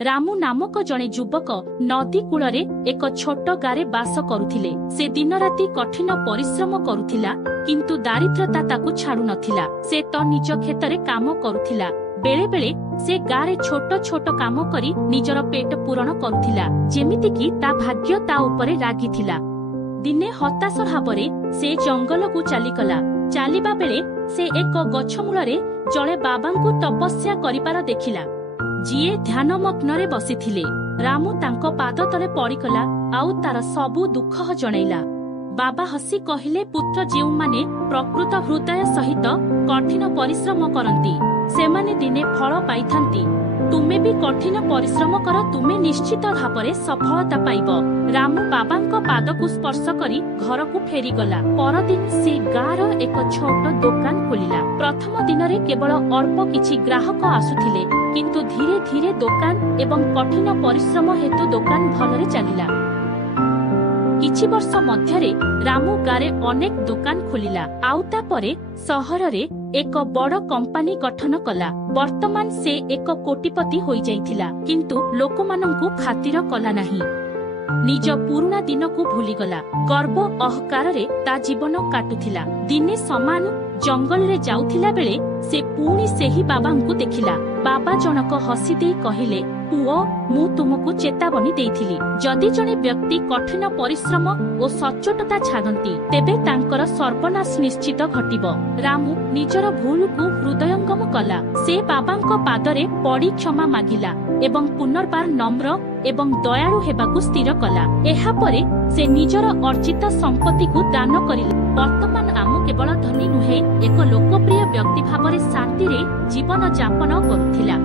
ରାମୁ ନାମକ ଜଣେ ଯୁବକ ନଦୀ କୂଳରେ ଏକ ଛୋଟ ଗାଁରେ ବାସ କରୁଥିଲେ। ସେ ଦିନ ରାତି କଠିନ ପରିଶ୍ରମ କରୁଥିଲା, କିନ୍ତୁ ଦାରିଦ୍ର୍ୟତା ତାକୁ ଛାଡୁ ନଥିଲା। ସେ ତ ନିଜ କ୍ଷେତରେ କାମ କରୁଥିଲା, ବେଳେ ବେଳେ ସେ ଗାଁରେ ଛୋଟ ଛୋଟ କାମ କରି ନିଜର ପେଟ ପୂରଣ କରୁଥିଲା, ଯେମିତିକି ତା ଭାଗ୍ୟ ତା ଉପରେ ରାଗିଥିଲା। ଦିନେ ହତାଶ ଭାବରେ ସେ ଜଙ୍ଗଲକୁ ଚାଲିଗଲା। ଚାଲିବା ବେଳେ ସେ ଏକ ଗଛ ମୂଳରେ ଜଣେ ବାବାଙ୍କୁ ତପସ୍ୟା କରିବାର ଦେଖିଲା, ଯିଏ ଧ୍ୟାନମଗ୍ନରେ ବସିଥିଲେ। ରାମୁ ତାଙ୍କ ପାଦ ତଳେ ପଡ଼ିଗଲା ଆଉ ତାର ସବୁ ଦୁଃଖ ଜଣେଇଲା। ବାବା ହସି କହିଲେ, ପୁତ୍ର, ଯେଉଁମାନେ ପ୍ରକୃତ ହୃଦୟ ସହିତ କଠିନ ପରିଶ୍ରମ କରନ୍ତି ସେମାନେ ଦିନେ ଫଳ ପାଇଥାନ୍ତି। ତୁମେ ବି କଠିନ ପରିଶ୍ରମ କର, ତୁମେ ନିଶ୍ଚିତ ଭାବରେ ସଫଳତା ପାଇବ। ରାମୁ ବାବାଙ୍କ ପାଦକୁ ସ୍ପର୍ଶ କରି ଘରକୁ ଫେରିଗଲା। ପରଦିନ ସେ ଗାଁର ଏକ ଛୋଟ ଦୋକାନ ଖୋଲିଲା। ପ୍ରଥମ ଦିନରେ କେବଳ ଅଳ୍ପ କିଛି ଗ୍ରାହକ ଆସୁଥିଲେ, କିନ୍ତୁ ଧୀରେ ଧୀରେ ଦୋକାନ ଏବଂ କଠିନ ପରିଶ୍ରମ ହେତୁ ଦୋକାନ ଭଲରେ ଚାଲିଲା। କିଛି ବର୍ଷ ମଧ୍ୟରେ ରାମୁ ଗାଁରେ ଅନେକ ଦୋକାନ ଖୋଲିଲା, ଆଉ ତାପରେ ସହରରେ ଏକ ବଡ଼ କମ୍ପାନୀ ଗଠନ କଲା। ବର୍ତ୍ତମାନ ସେ ଏକ କୋଟିପତି ହୋଇଯାଇଥିଲା, କିନ୍ତୁ ଲୋକମାନଙ୍କୁ ଖାତିର କଲା ନାହିଁ। ନିଜ ପୁରୁଣା ଦିନକୁ ଭୁଲିଗଲା। ଗର୍ବ ଅହଙ୍କାରରେ ତା ଜୀବନ କାଟୁଥିଲା। ଦିନେ ସମାନ ଜଙ୍ଗଲରେ ଯାଉଥିଲା ବେଳେ ସେ ପୁଣି ସେହି ବାବାଙ୍କୁ ଦେଖିଲା। ବାବା ଜଣକ ହସି ଦେଇ କହିଲେ, ପୁଅ, ମୁଁ ତୁମକୁ ଚେତାବନୀ ଦେଇଥିଲି। ଯଦି ଜଣେ ବ୍ୟକ୍ତି କଠିନ ପରିଶ୍ରମ ଓ ସଚ୍ଚୋଟତା ଛାଡ଼ନ୍ତି, ତେବେ ତାଙ୍କର ସର୍ବନାଶ ନିଶ୍ଚିତ ଘଟିବ। ରାମୁ ନିଜର ଭୁଲକୁ ହୃଦୟଙ୍ଗମ କଲା। ସେ ବାବାଙ୍କ ପାଦରେ ପଡ଼ି କ୍ଷମା ମାଗିଲା ଏବଂ ପୁନର୍ବାର ନମ୍ର ଏବଂ ଦୟାଳୁ ହେବାକୁ ସ୍ଥିର କଲା। ଏହାପରେ ସେ ନିଜର ଅର୍ଜିତ ସମ୍ପତ୍ତିକୁ ଦାନ କରିଲା। ବର୍ତ୍ତମାନ ରାମୁ କେବଳ ଧନୀ ନୁହେଁ, ଏକ ଲୋକପ୍ରିୟ ବ୍ୟକ୍ତି ଭାବରେ ଶାନ୍ତିରେ ଜୀବନ ଯାପନ କରୁଥିଲା।